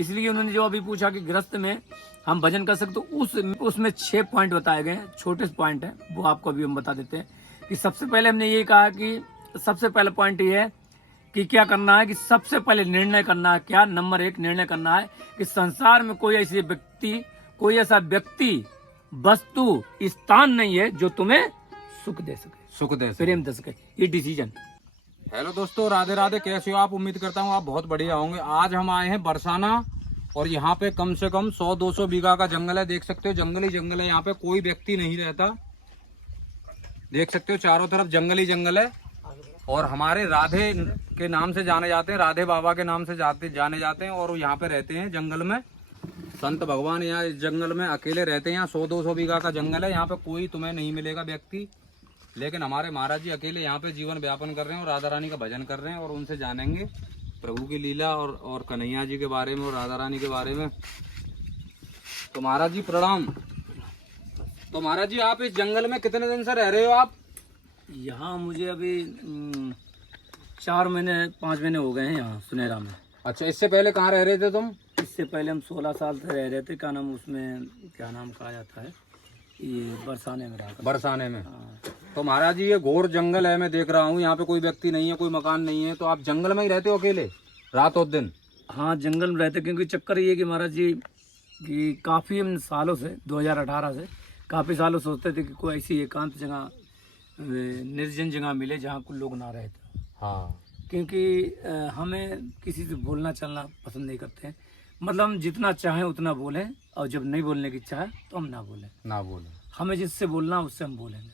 इसलिए उन्होंने जो अभी पूछा कि गृहस्थ में हम भजन कर सकते, तो उसमें 6 पॉइंट बताए गए हैं, छोटे पॉइंट है, वो आपको अभी हम बता देते हैं। कि सबसे पहले हमने ये कहा कि सबसे पहला पॉइंट ये है कि क्या करना है, कि सबसे पहले निर्णय करना है। क्या? नंबर 1 निर्णय करना है कि संसार में कोई ऐसी व्यक्ति, कोई ऐसा व्यक्ति, वस्तु, स्थान नहीं है जो तुम्हें सुख दे सके, सुख दे सके, प्रेम दे सके। ये डिसीजन। हेलो दोस्तों, राधे राधे। कैसे हो आप? उम्मीद करता हूँ आप बहुत बढ़िया होंगे। आज हम आए हैं बरसाना और यहाँ पे कम से कम 100-200 बीघा का जंगल है। देख सकते हो जंगल ही जंगल है, यहाँ पे कोई व्यक्ति नहीं रहता। देख सकते हो चारों तरफ जंगल ही जंगल है। और हमारे राधे के नाम से जाने जाते हैं, राधे बाबा के नाम से जाने जाते हैं। और यहाँ पे रहते हैं जंगल में संत भगवान। यहाँ इस जंगल में अकेले रहते हैं। यहाँ 100-200 बीघा का जंगल है। यहाँ पे कोई तुम्हें नहीं मिलेगा व्यक्ति, लेकिन हमारे महाराज जी अकेले यहाँ पे जीवन व्यापन कर रहे हैं और राधा रानी का भजन कर रहे हैं। और उनसे जानेंगे प्रभु की लीला और कन्हैया जी के बारे में और राधा रानी के बारे में। तो महाराज जी प्रणाम। तो महाराज जी आप इस जंगल में कितने दिन से रह रहे हो आप? यहाँ मुझे अभी 4 महीने 5 महीने हो गए हैं यहाँ सुनेरा में। अच्छा, इससे पहले कहाँ रह रहे थे तुम? इससे पहले हम 16 साल से रह रहे थे। क्या नाम उसमें, क्या नाम कहा जाता है, ये बरसाने में रहा। बरसाने में। हाँ। तो महाराज जी ये घोर जंगल है, मैं देख रहा हूँ। यहाँ पे कोई व्यक्ति नहीं है, कोई मकान नहीं है। तो आप जंगल में ही रहते हो अकेले रात और दिन? हाँ, जंगल में रहते, क्योंकि चक्कर ये कि महाराज जी कि काफ़ी हम सालों से 2018 से काफ़ी सालों सोचते थे कि कोई ऐसी एकांत जगह, निर्जन जगह मिले जहाँ कोई लोग ना रहते। हाँ। क्योंकि हमें किसी से बोलना चलना पसंद नहीं करते हैं। मतलब हम जितना चाहें उतना बोलें, और जब नहीं बोलने की इच्छा है तो हम ना बोलें। हमें जिससे बोलना उससे हम बोलेंगे।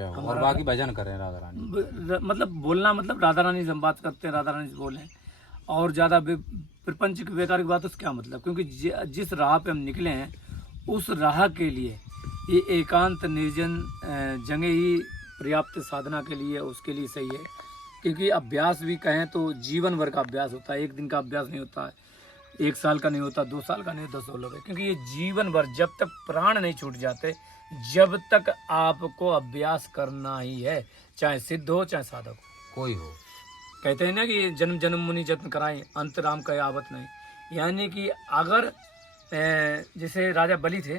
और बाकी भजन करें राधा रानी। मतलब बोलना मतलब राधा रानी से हम बात करते हैं, राधा रानी से बोलें। और ज़्यादा प्रपंच की बेकार की बात उससे क्या मतलब, क्योंकि जिस राह पे हम निकले हैं उस राह के लिए ये एकांत निर्जन जगह ही पर्याप्त साधना के लिए, उसके लिए सही है। क्योंकि अभ्यास भी कहें तो जीवन भर का अभ्यास होता है, एक दिन का अभ्यास नहीं होता है, 1 साल का नहीं होता, 2 साल का नहीं होता, 16 का। क्योंकि ये जीवन भर जब तक प्राण नहीं छूट जाते, जब तक आपको अभ्यास करना ही है, चाहे सिद्ध हो चाहे साधक हो, कोई हो। कहते हैं ना कि जन्म जन्म मुनि जत्न कराएं, अंत राम का आवत नहीं। यानी कि अगर जैसे राजा बलि थे,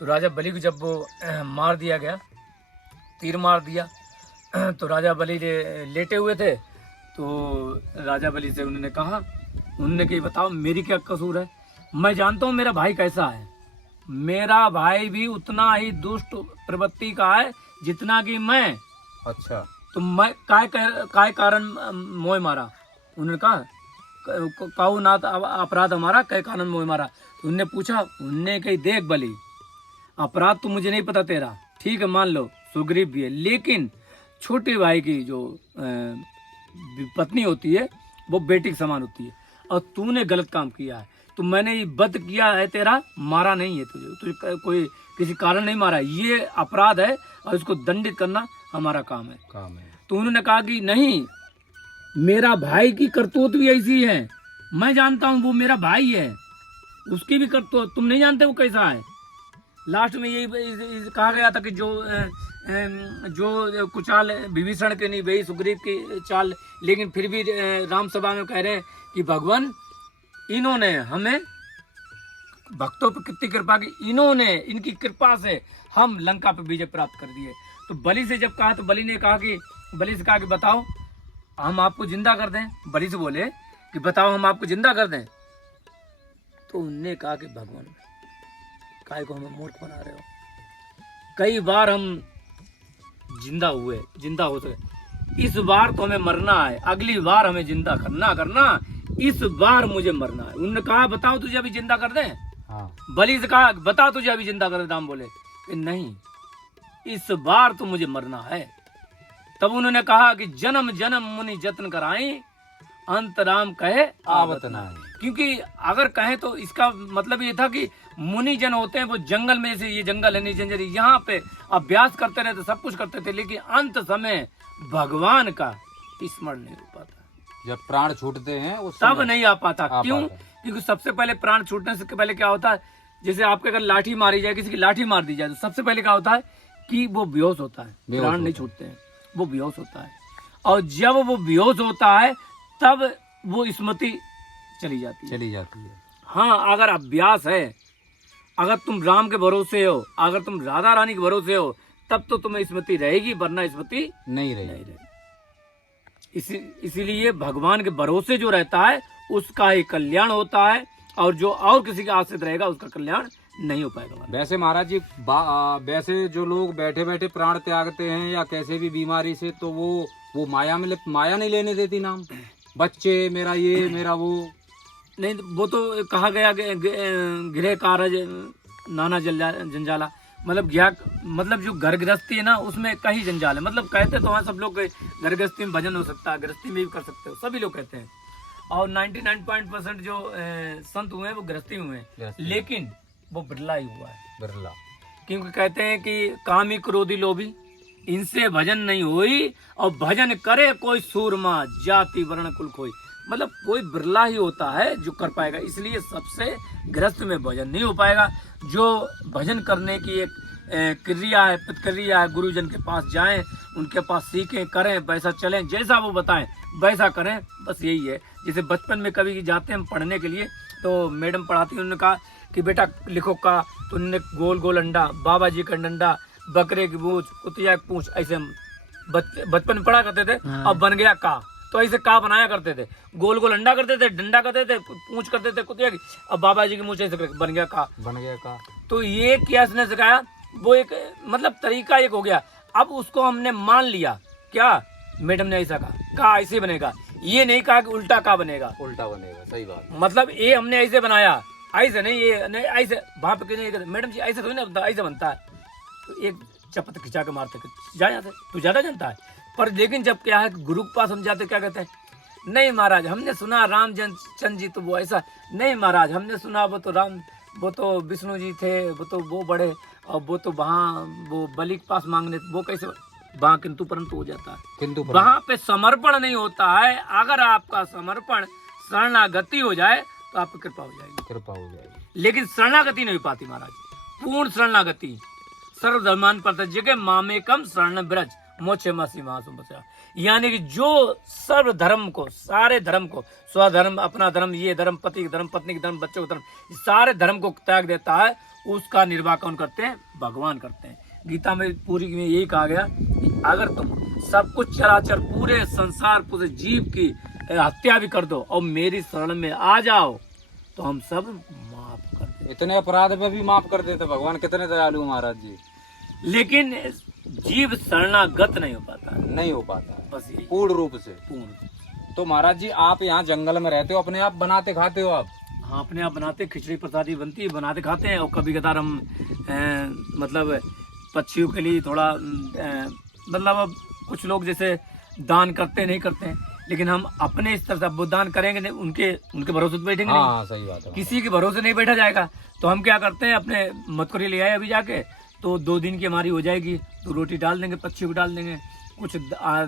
तो राजा बलि को जब वो मार दिया गया, तीर मार दिया, तो राजा बलि लेटे हुए थे। तो राजा बलि से उन्होंने कि बताओ मेरी क्या कसूर है, मैं जानता हूँ मेरा भाई कैसा है। मेरा भाई भी उतना ही दुष्ट प्रवृत्ति का है जितना कि मैं। अच्छा। तो मैं काय कारण मोह मारा? उन्होंने कहा काऊ नाथ अपराध हमारा, काय कारण मोह मारा? तो उनने पूछा, उनने कही देख बलि, अपराध तो मुझे नहीं पता तेरा, ठीक है मान लो सुग्रीव भी है, लेकिन छोटे भाई की जो पत्नी होती है वो बेटी के समान होती है, और तूने गलत काम किया है। तो मैंने ये वध किया है तेरा, मारा नहीं है तुझे कोई किसी कारण नहीं मारा, ये अपराध है और इसको दंडित करना हमारा काम है। तो उन्होंने कहा कि नहीं, मेरा भाई की करतूत भी ऐसी है, मैं जानता हूँ वो मेरा भाई है, उसकी भी करतूत तुम नहीं जानते वो कैसा है। लास्ट में यही कहा गया था कि जो कुचाल विभीषण के नहीं वही सुग्रीव की चाल। लेकिन फिर भी राम सभा में कह रहे हैं कि भगवान इन्होंने हमें भक्तों पर कितनी कृपा की, इन्होंने इनकी कृपा से हम लंका पर विजय प्राप्त कर दिए। तो बलि से जब कहा तो बलि से कहा कि बताओ हम आपको जिंदा कर दें। बलि से बोले कि बताओ हम आपको जिंदा कर दें। तो उनने कहा कि भगवान काय को हमें मूर्ख बना रहे हो, कई बार हम जिंदा हो सके, इस बार तो हमें मरना है, अगली बार हमें जिंदा करना, इस बार मुझे मरना है। उन्होंने कहा बताओ तुझे अभी जिंदा कर दें। हाँ। बलि से कहा बताओ तुझे अभी जिंदा कर दें। दाम बोले कि नहीं, इस बार तो मुझे मरना है। तब उन्होंने कहा कि जन्म जन्म मुनि जत्न कराई, अंत राम कहे आवत नाही। क्योंकि अगर कहें तो इसका मतलब ये था कि मुनि जन होते हैं वो जंगल में, जैसे ये जंगल है नीचंजरी, यहाँ पे अभ्यास करते रहते, सब कुछ करते थे, लेकिन अंत समय भगवान का स्मरण नहीं हो पाता। जब प्राण छूटते हैं उस तब नहीं आ पाता। क्यों? क्योंकि सबसे पहले प्राण छूटने से पहले क्या होता है, जैसे आपके अगर लाठी मारी जाए, किसी की लाठी मार दी जाए, तो सबसे पहले क्या होता है कि वो बेहोश होता है, प्राण नहीं छूटते हैं, वो बेहोश होता है। और जब वो बेहोश होता है तब वो स्मृति चली जाती है। हाँ, अगर अभ्यास है, अगर तुम राम के भरोसे हो, अगर तुम राधा रानी के भरोसे हो, तब तो तुम्हें स्मृति रहेगी, वरना स्मृति नहीं नहीं रही। रहेगी। इसीलिए भगवान के भरोसे जो रहता है उसका ही कल्याण होता है, और जो और किसी के आश्रित रहेगा उसका कल्याण नहीं हो पाएगा। वैसे महाराज जी वैसे जो लोग बैठे बैठे प्राण त्यागते हैं या कैसे भी बीमारी से, तो वो माया नहीं लेने देती नाम, बच्चे मेरा ये मेरा वो। नहीं, वो तो कहा गया गृह कारज नाना जंजाला, मतलब जो घर गृहस्थी है ना उसमें कई जंजाल है। मतलब कहते तो वहाँ सब लोग घर गृहस्थी में भजन हो सकता है, गृहस्थी में भी कर सकते हो, सभी लोग कहते हैं। और 99% जो संत हुए हैं वो गृहस्थी में हुए हैं, लेकिन वो बिरला ही हुआ है, बिरला। क्योंकि कहते हैं कि कामी क्रोधी लोभी इनसे भजन नहीं होई, और भजन करे कोई सूरमा जाति वर्ण कुल कोई। मतलब कोई बिरला ही होता है जो कर पाएगा। इसलिए सबसे गृहस्थ में भजन नहीं हो पाएगा। जो भजन करने की एक क्रिया है, प्रतिक्रिया है, गुरुजन के पास जाएं, उनके पास सीखें, करें, वैसा चलें, जैसा वो बताएं वैसा करें, बस यही है। जैसे बचपन में कभी जाते हैं हम पढ़ने के लिए, तो मैडम पढ़ाती उन्होंने कहा कि बेटा लिखो का, तो उन्होंने गोल गोल अंडा, बाबा जी का डंडा, बकरे की पूंछ, कुतिया की पूंछ, ऐसे हम बचपन में पढ़ा करते थे। अब बन गया का, तो ऐसे का बनाया करते थे, गोल गोल अंडा करते थे, डंडा करते थे, पूंछ करते थे कुतिया की, अब बाबा जी की मूंछ ऐसे बन गया का। तो ये क्या इसने सिखाया, वो एक मतलब तरीका एक हो गया। अब उसको हमने मान लिया, क्या मैडम ने ऐसा कहा, का ऐसे बनेगा, ये नहीं कहा कि उल्टा का बनेगा, उल्टा बनेगा, सही बात। मतलब ये हमने ऐसे बनाया, ऐसे नहीं, ये नहीं ऐसे, वहां पे नहीं, मैडम जी ऐसे थोड़ी ना बनता, ऐसे बनता है। तो एक चपत खिंचा के मारते जा जाते, तू ज्यादा जानता है। पर लेकिन जब क्या है गुरु के पास हम जाते, क्या कहते हैं, नहीं महाराज हमने सुना राम चंद जी तो वो ऐसा, नहीं महाराज हमने सुना वो तो राम, वो तो विष्णु जी थे, वो तो वो बड़े, और वो तो वहाँ वो बलि के पास मांगने, वो कैसे वहाँ किंतु परंतु हो जाता है। किंतु वहाँ पे समर्पण नहीं होता है। अगर आपका समर्पण शरणागति हो जाए तो आपकी कृपा हो जाएगी, कृपा हो जाएगी। लेकिन शरणागति नहीं हो पाती महाराज, पूर्ण शरणागति। सर्वधर्मान प्रत्यज्य मामेकम शरण ब्रज मोक्षे मासी महासुम बचा। यानी कि जो सर्व धर्म को, सारे धर्म को, स्वधर्म, अपना धर्म, ये धर्म, पति का धर्म, पत्नी का धर्म, बच्चों का धर्म, सारे धर्म को त्याग देता है, उसका निर्वाह कौन करते हैं, भगवान करते हैं। गीता में पूरी में यही कहा गया कि अगर तुम सब कुछ चराचर पूरे संसार पूरे जीव की हत्या भी कर दो और मेरी शरण में आ जाओ तो हम सब माफ कर देते। इतने अपराध पे भी माफ कर देते भगवान, कितने दयालु महाराज जी। लेकिन जीव शरणागत नहीं हो पाता, नहीं हो पाता है बस यही पूर्ण रूप से। पूर्ण। तो महाराज जी आप यहाँ जंगल में रहते हो, अपने आप बनाते खाते हो आप? हाँ, अपने आप बनाते, खिचड़ी प्रसादी बनती है, बनाते खाते हैं। और कभी कदार हम मतलब पक्षियों के लिए थोड़ा मतलब अब कुछ लोग जैसे दान करते नहीं करते हैं, लेकिन हम अपने इस तरह से वो दान करेंगे नहीं, उनके भरोसे तो बैठेंगे नहीं। हाँ सही बात है। किसी के भरोसे नहीं बैठा जाएगा। तो हम क्या करते हैं, अपने मटकोरी ले आए अभी जाके, तो 2 दिन की हमारी हो जाएगी, तो रोटी डाल देंगे, पक्षियों को डाल देंगे, कुछ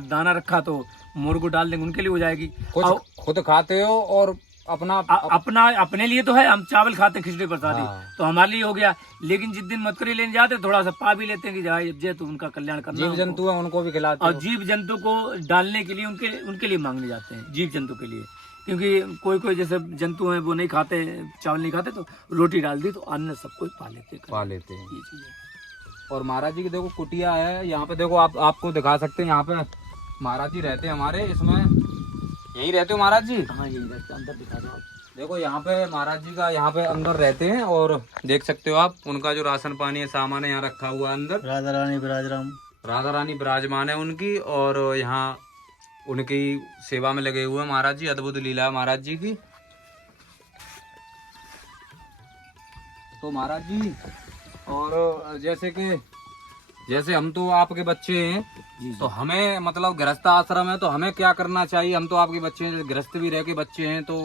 दाना रखा तो मोर को डाल देंगे, उनके लिए हो जाएगी। कुछ खुद खाते हो और अपने लिए तो है, हम चावल खाते हैं खिचड़ी प्रसादी, हाँ। तो हमारे लिए हो गया। लेकिन जिस दिन मटकरी लेने जाते थोड़ा सा पा भी लेते हैं कि जे तो उनका कल्याण करना, जीव जंतु है उनको भी खिलाते और जीव जंतु को डालने के लिए उनके लिए मांगने जाते हैं, जीव जंतु के लिए। क्योंकि कोई जैसे जंतु हैं वो नहीं खाते, चावल नहीं खाते, तो रोटी डाल दी तो अन्न सबको पा लेते हैं। ये चीज है। और महाराज जी की देखो कुटिया है यहाँ पे, देखो आपको दिखा सकते हैं। यहाँ पे महाराज जी रहते हैं हमारे, इसमें यही रहते हो महाराज जी? हाँ यही रहते, अंदर दिखा दो आप। देखो यहाँ पे महाराज जी का यहाँ पे अंदर रहते हैं, और देख सकते हो आप उनका जो राशन पानी है, सामान है यहाँ रखा हुआ है अंदर। राधा रानी विराजमान है उनकी, और यहाँ उनकी सेवा में लगे हुए हैं महाराज जी। अद्भुत लीला है महाराज जी की। तो महाराज जी, और जैसे हम तो आपके बच्चे हैं, तो हमें मतलब गृहस्थ आश्रम है, तो हमें क्या करना चाहिए? हम तो आपके बच्चे हैं, गृहस्थ भी रह के बच्चे हैं, तो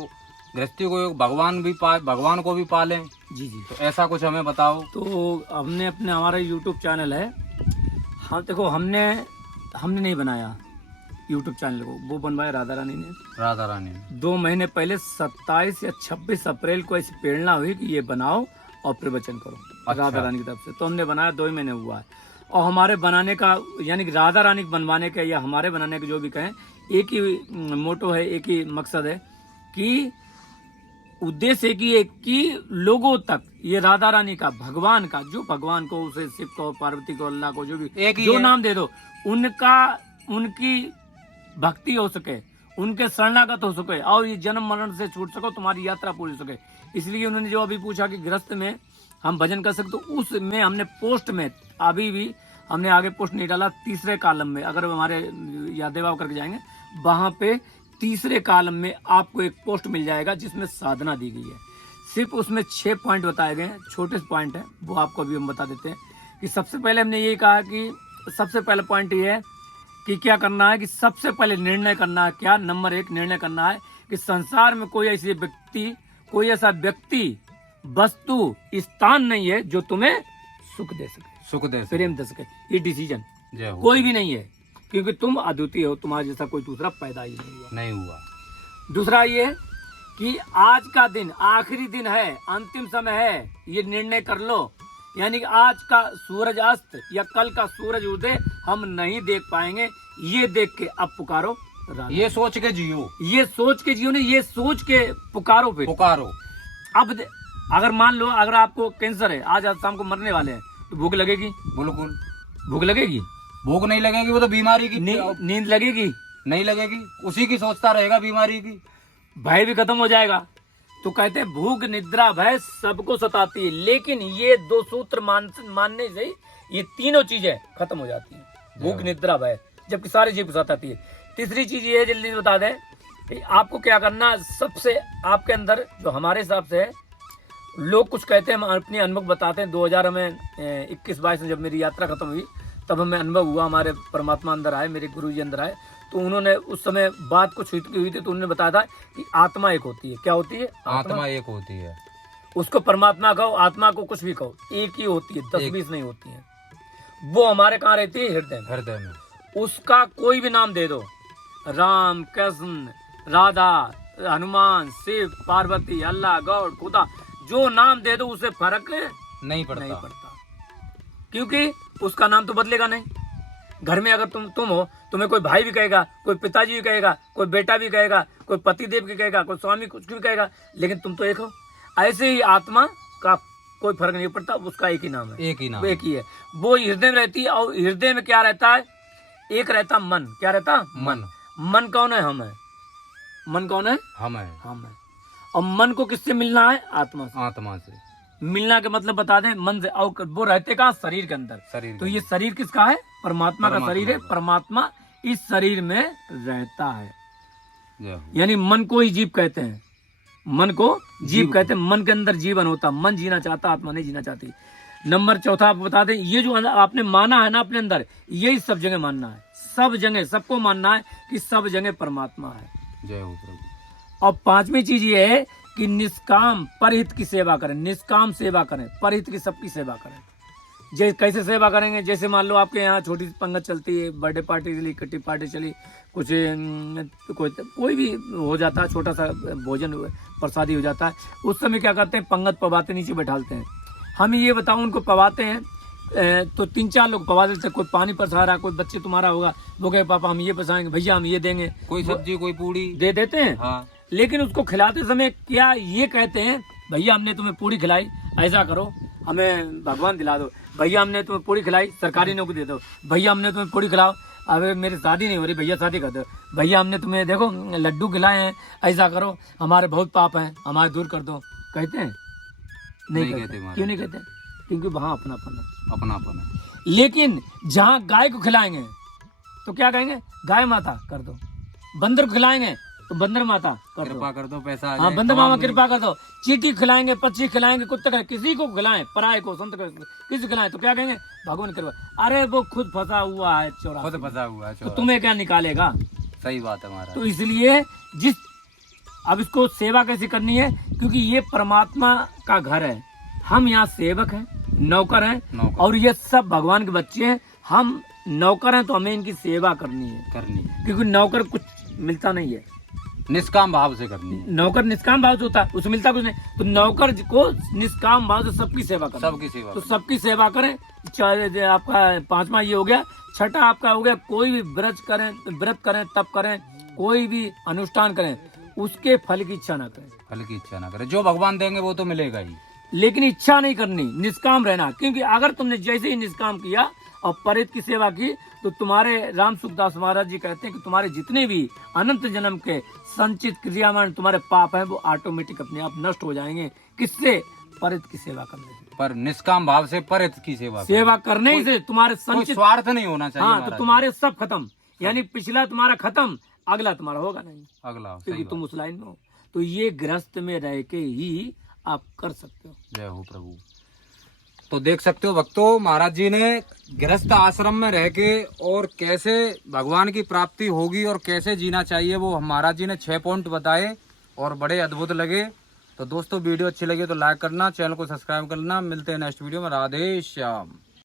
गृहस्थी को भगवान को भी पालें। जी। तो ऐसा कुछ हमें बताओ। तो हमने हमारा YouTube चैनल है। हाँ देखो, हमने नहीं बनाया YouTube चैनल को, वो बनवाया राधा रानी ने। 2 महीने पहले 27 या 26 अप्रैल को ऐसी प्रेरणा हुई कि ये बनाओ और प्रवचन करो। अच्छा। राधा रानी की तरफ से तो हमने बनाया, 2 ही महीने हुआ है। और हमारे बनाने का, यानी कि राधा रानी के बनवाने का या हमारे बनाने का जो भी कहें, एक ही मोटो है, एक ही मकसद है कि उद्देश्य एक ही है कि लोगों तक ये राधा रानी का, भगवान का, जो भगवान को, उसे शिव को, पार्वती को, अल्लाह को, जो भी एक ही जो है। नाम दे दो, उनका, उनकी भक्ति हो सके, उनके शरणागत हो सके और ये जन्म मरण से छूट सको, तुम्हारी यात्रा पूरी हो सके। इसलिए उन्होंने जो अभी पूछा कि गृहस्थ में हम भजन कर सकते, तो उसमें हमने पोस्ट में, अभी भी हमने आगे पोस्ट नहीं डाला, तीसरे कॉलम में, अगर हमारे यादेवाव करके जाएंगे वहां पे तीसरे कॉलम में आपको एक पोस्ट मिल जाएगा जिसमें साधना दी गई है। सिर्फ उसमें 6 पॉइंट बताए गए हैं, छोटे पॉइंट है, वो आपको अभी हम बता देते हैं। कि सबसे पहले हमने ये कहा कि सबसे पहला पॉइंट ये है कि क्या करना है, कि सबसे पहले निर्णय करना है। क्या? नंबर 1 निर्णय करना है कि संसार में कोई ऐसी व्यक्ति, कोई ऐसा व्यक्ति, वस्तु, स्थान नहीं है जो तुम्हें सुख दे सके, सुख दे सके। प्रेम दे सके। ये डिसीजन जय हो। कोई भी नहीं है, क्योंकि तुम अद्वितीय हो, तुम्हारे जैसा कोई दूसरा पैदा ही नहीं हुआ। नहीं हुआ। दूसरा ये कि आज का दिन आखिरी दिन है, अंतिम समय है, ये निर्णय कर लो। यानी कि आज का सूरज अस्त या कल का सूरज उदय हम नहीं देख पाएंगे, ये देख के अब पुकारो राधा। ये सोच के जियो, ये सोच के जियो, ने ये सोच के पुकारो। फिर पुकारो। अब अगर मान लो, अगर आपको कैंसर है, आज शाम को मरने वाले हैं, तो भूख लगेगी? बिल्कुल भूख लगेगी? भूख नहीं लगेगी, वो तो बीमारी की नींद लगेगी? नहीं लगेगी, उसी की सोचता रहेगा बीमारी की। भय भी खत्म हो जाएगा। तो कहते हैं भूख निद्रा भय सबको सताती है, लेकिन ये 2 सूत्र मानने से ये तीनों चीजें खत्म हो जाती हैं, भूख निद्रा भय, जबकि सारी जीव को सताती है। तीसरी चीज ये जल्दी से बता दें कि आपको क्या करना, सबसे आपके अंदर जो हमारे हिसाब से है, लोग कुछ कहते हैं, हम अपने अनुभव बताते हैं। 2021-22 में जब मेरी यात्रा खत्म हुई, तब हमें अनुभव हुआ, हमारे परमात्मा अंदर आए, मेरे गुरु जी अंदर आए, तो उन्होंने उस समय बात कुछ हुई थी, तो उन्होंने बताया था कि आत्मा एक होती है। क्या होती है? आत्मा एक होती है। उसको परमात्मा कहो, आत्मा को कुछ भी कहो, एक ही होती है, 10-20 नहीं होती है। वो हमारे कहाँ रहती है? हृदय में। हृदय में। उसका कोई भी नाम दे दो, राम, कृष्ण, राधा, हनुमान, शिव, पार्वती, अल्लाह, गौड़, खुदा, जो नाम दे दो उसे फर्क नहीं पड़ता। नहीं पड़ता, क्योंकि उसका नाम तो बदलेगा नहीं। घर में अगर तुम हो, तुम्हें कोई भाई भी कहेगा, कोई पिताजी भी कहेगा, कोई बेटा भी कहेगा, कोई पति देव भी कहेगा, कोई स्वामी कुछ भी कहेगा, लेकिन तुम तो एक हो। ऐसे ही आत्मा का कोई फर्क नहीं पड़ता, उसका एक ही नाम है, एक ही नाम, वो एक ही है। वो हृदय में रहती है, और हृदय में क्या रहता है? एक रहता मन। क्या रहता? मन। मन कौन है? हम है। मन कौन है? हम है। हम है। और मन को किससे मिलना है? आत्मा से। आत्मा से मिलना के मतलब बता दें, मन से। और वो रहते कहाँ? शरीर के अंदर। शरीर। तो ये शरीर किसका है? परमात्मा का शरीर है। परमात्मा इस शरीर में रहता है, यानी मन को ही जीव कहते हैं। मन को जीव कहते हैं। मन के अंदर जीवन होता, मन जीना चाहता, आत्मा नहीं जीना चाहती। नंबर चौथा आप बता दें, ये जो आपने माना है ना अपने अंदर, यही सब जगह मानना है, सब जगह सबको मानना है कि सब जगह परमात्मा है। जय हो प्रभु। और 5वीं चीज ये है कि निष्काम परहित की सेवा करें। निष्काम सेवा करें, परहित की सबकी सेवा करें। कैसे सेवा करेंगे? जैसे मान लो आपके यहाँ छोटी सी पंगत चलती है, बर्थडे पार्टी चली, किट्टी पार्टी चली, कुछ कोई भी हो जाता है, छोटा सा भोजन प्रसादी हो जाता है, उस समय क्या करते हैं? पंगत पवाते नीचे बैठाते हैं। हम ये बताऊं, उनको पवाते हैं तो 3-4 लोग पवा देते हैं। कोई पानी परसा रहा, कोई बच्चे तुम्हारा होगा, वो कहे पापा हम ये पसाएंगे, भैया हम ये देंगे, कोई सब्जी, कोई पूड़ी दे देते हैं। हाँ। लेकिन उसको खिलाते समय क्या ये कहते हैं, भैया हमने तुम्हें पूड़ी खिलाई, ऐसा करो हमें भगवान दिला दो, भैया हमने तुम्हें पूड़ी खिलाई, सरकारी नौकरी दे दो, भैया हमने तुम्हें पूड़ी खिलाओ, अबे मेरी शादी नहीं हो रही, भैया शादी कर दो, भैया हमने तुम्हें देखो लड्डू खिलाए हैं, ऐसा करो, हमारे बहुत पाप हैं, हमारे दूर कर दो। कहते हैं? नहीं कहते। क्यों नहीं कहते? क्योंकि वहाँ अपनापन है, अपनापन है। लेकिन जहाँ गाय को खिलाएंगे तो क्या कहेंगे? गाय माता कर दो। बंदर को खिलाएंगे तो बंदर माता कर दो, कृपा कर दो, पैसा आ हाँ जाए, बंदर मामा कृपा कर दो। चींटी खिलाएंगे, पक्षी खिलाएंगे, कुत्ते खिलाएंगे, किसी को खिलाएं, पराये को, संत को, किसी खिलाएं तो क्या कहेंगे? भगवान कृपा। अरे वो खुद फंसा हुआ है, चोरा खुद फंसा हुआ है, तो तुम्हें क्या निकालेगा? सही बात है हमारा। तो इसलिए अब इसको सेवा कैसे करनी है? क्योंकि ये परमात्मा का घर है, हम यहाँ सेवक हैं, नौकर हैं, और ये सब भगवान के बच्चे हैं। हम नौकर हैं तो हमें इनकी सेवा करनी है, क्योंकि नौकर कुछ मिलता नहीं है, निष्काम भाव से करनी है। नौकर निष्काम भाव से होता है, उसमें मिलता कुछ नहीं। तो नौकर को निष्काम भाव से सबकी सेवा करें, सबकी सेवा, तो सबकी सेवा करें। चाहे आपका 5वां ये हो गया। 6ठा आपका हो गया, कोई भी व्रत करें, तप करें, कोई भी अनुष्ठान करें, उसके फल की इच्छा ना करें। फल की इच्छा ना करे, जो भगवान देंगे वो तो मिलेगा ही। लेकिन इच्छा नहीं करनी, निष्काम रहना। क्योंकि अगर तुमने जैसे ही निष्काम किया और परेत की सेवा की तो तुम्हारे राम सुखदास महाराज जी कहते हैं कि तुम्हारे जितने भी अनंत जन्म के संचित क्रियामान तुम्हारे पाप हैं वो ऑटोमेटिक अपने आप नष्ट हो जाएंगे। किससे? परेत की सेवा करने से। पर निष्काम भाव से परेत की सेवा सेवा करने ही से तुम्हारे कोई संचित, स्वार्थ नहीं होना चाहिए। हाँ, तो महाराज। तुम्हारे सब खत्म, यानी पिछला तुम्हारा खत्म, अगला तुम्हारा होगा नहीं, अगला क्योंकि सही तुम बात। उस लाइन में हो। तो ये गृहस्थ में रह के ही आप कर सकते हो। जय हो प्रभु। तो देख सकते हो भक्तों, महाराज जी ने गृहस्थ आश्रम में रह के और कैसे भगवान की प्राप्ति होगी और कैसे जीना चाहिए वो महाराज जी ने 6 पॉइंट बताए और बड़े अद्भुत लगे। तो दोस्तों वीडियो अच्छी लगी तो लाइक करना, चैनल को सब्सक्राइब करना। मिलते हैं नेक्स्ट वीडियो में। राधे श्याम।